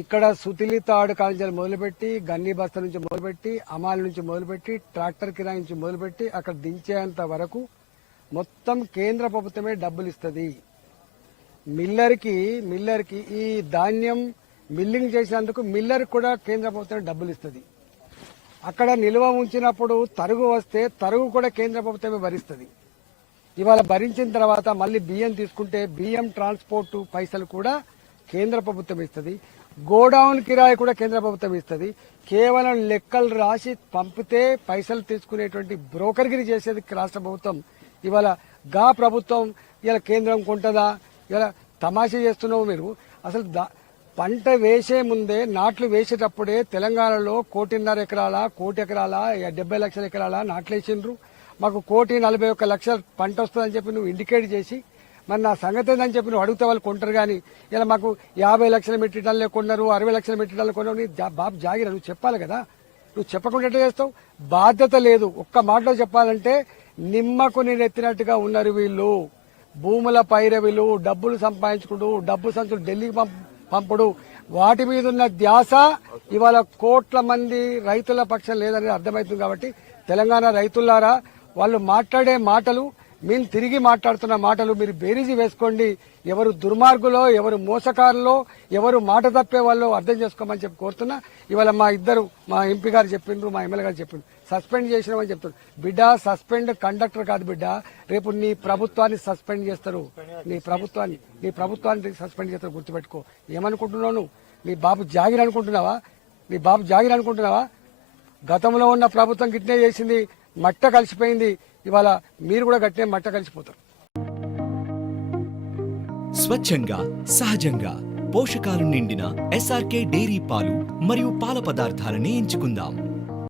ఇక్కడ సుతిలి తాడు కాంచెలు మొదలుపెట్టి గన్ని బస్తా నుంచి మొదలుపెట్టి అమాల్ నుంచి మొదలుపెట్టి ట్రాక్టర్ కిరాయి నుంచి మొదలుపెట్టి అక్కడ దించేంత వరకు మొత్తం కేంద్ర ప్రభుత్వమే డబ్బులు ఇస్తుంది. మిల్లర్కి ఈ ధాన్యం మిల్లింగ్ చేసినందుకు మిల్లర్ కూడా కేంద్ర ప్రభుత్వం డబ్బులు ఇస్తుంది. అక్కడ నిల్వ ఉంచినప్పుడు తరుగు వస్తే తరుగు కూడా కేంద్ర ప్రభుత్వమే భరిస్తుంది. ఇవాళ భరించిన తర్వాత మళ్ళీ బియ్యం తీసుకుంటే బియ్యం ట్రాన్స్పోర్ట్ పైసలు కూడా కేంద్ర ప్రభుత్వం ఇస్తుంది. గోడౌన్ కిరాయి కూడా కేంద్ర ప్రభుత్వం ఇస్తుంది. కేవలం లెక్కలు రాసి పంపితే పైసలు తీసుకునేటువంటి బ్రోకర్గిరి చేసేది రాష్ట్ర ప్రభుత్వం. ఇవాళ గా ప్రభుత్వం ఇలా కేంద్రం కొంటదా? ఇలా తమాషా చేస్తున్నావు మీరు. అసలు పంట వేసే ముందే నాట్లు వేసేటప్పుడే తెలంగాణలో 1.5 ఎకరాల 1 ఎకరాల 70 లక్షల ఎకరాల నాట్లు వేసిండ్రు. మాకు 1,41,00,000 పంట వస్తుందని చెప్పి నువ్వు ఇండికేట్ చేసి మరి నా సంగతి ఏందని చెప్పి నువ్వు అడిగితే వాళ్ళు కొంటారు. కానీ ఇలా మాకు 50 లక్షల మెట్రిక్ టన్నులు కొన్నారు, 60 లక్షల మెట్రిక్ టన్నులు కొన్నారు. బాబు జాగిర నువ్వు చెప్పాలి కదా. నువ్వు చెప్పకుండా ఎట్లా చేస్తావు? బాధ్యత లేదు. ఒక్క మాటలో చెప్పాలంటే నిమ్మకు నేను ఎత్తినట్టుగా ఉన్నారు వీళ్ళు. భూముల పైరవిలు, డబ్బులు సంపాదించుకుంటూ డబ్బు సంచులు ఢిల్లీకి పంపుడు, వాటి మీద ఉన్న ధ్యాస ఇవాళ కోట్ల మంది రైతుల పక్షం లేదని అర్థమవుతుంది. కాబట్టి తెలంగాణ రైతులారా, వాళ్ళు మాట్లాడే మాటలు మేము తిరిగి మాట్లాడుతున్న మాటలు మీరు బేరీజీ వేసుకోండి. ఎవరు దుర్మార్గులో, ఎవరు మోసకారులో, ఎవరు మాట తప్పే వాళ్ళు అర్థం చేసుకోమని చెప్పి కోరుతున్నా. ఇవాళ మా ఎంపీ గారు చెప్పిండ్రు, మా ఎమ్మెల్యే గారు చెప్పిండ్రు, సస్పెండ్ చేసినామని చెప్తారు. బిడ్డ సస్పెండ్ కండక్టర్ కాదు బిడ్డ, రేపు నీ ప్రభుత్వాన్ని సస్పెండ్ చేస్తారు. నీ ప్రభుత్వాన్ని సస్పెండ్ చేస్తారు, గుర్తుపెట్టుకో. ఏమనుకుంటున్నావు? నీ బాబు జాగిర్ అనుకుంటున్నావా? గతంలో ఉన్న ప్రభుత్వం గిట్నే చేసింది, మట్ట కలిసిపోయింది. ఇవాళ మీరు కూడా గట్టినే మట్ట కలిసిపోతారు. స్వచ్ఛంగా, సహజంగా పోషకాలు నిండిన SRK డైరీ పాలు మరియు పాల పదార్థాలని ఎంచుకుందాం.